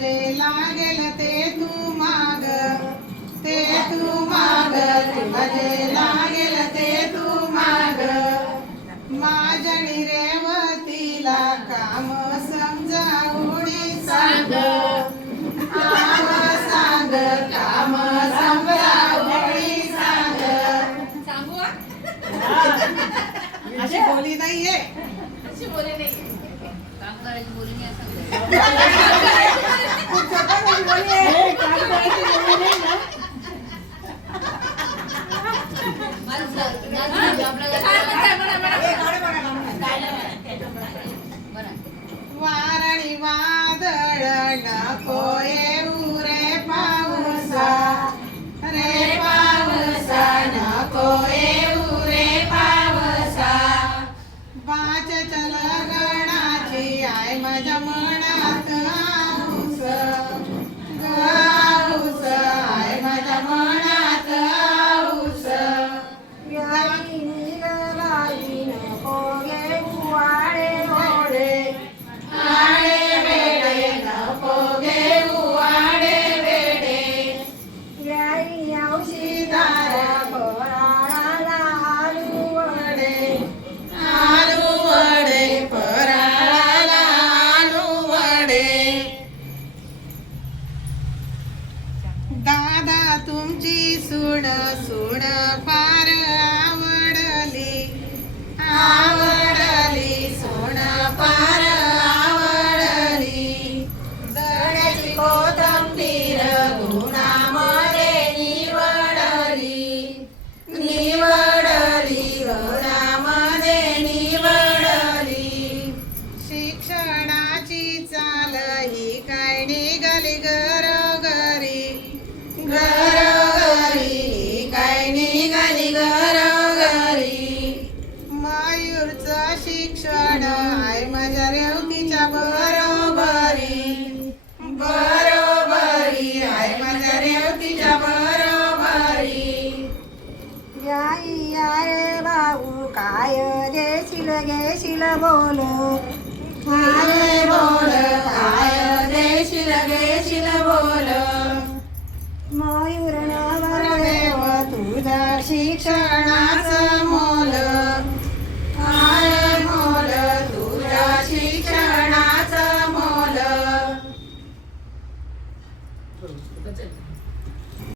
जे लागेल ते तू माग, ते तू माग, तुला जे लागेल ते तू माग. माझ्या रेवतीला काम समजावूनी सांग, काम सांग, काम समजावूनी सांग. सांगू अशी बोली नाहीये, अशी बोली नाही, काम करायची बोली नाही असं वारणी वादळ नको येऊ रे पाऊसा, रे पाऊसा नको येऊ रे पाऊसा. बाच्या लगनाची आय माझ्या मनात आऊस, आऊस आय माझ्या मनात आऊस. दादा तुमची सून सून फार आवडली, आवडली सून फार आवडली. दड्याची कोथिंबीर गुणामध्ये निवडली, निवडली गुणामध्ये निवडली. शिक्षणाची चाल ही काय निघाली घरोघरी, घरोघरी काय निघाली घरोघरी. मयूरचं शिक्षण आहे माझ्या रेवतीच्या बरोबरी, बरोबरी आहे माझ्या रेवतीच्या बरोबरी. याई यारे भाऊ काय घेशील बोल, काय बोल, काय घेशील बोल. मयूर नवरदेव तुझ्या शिक्षणा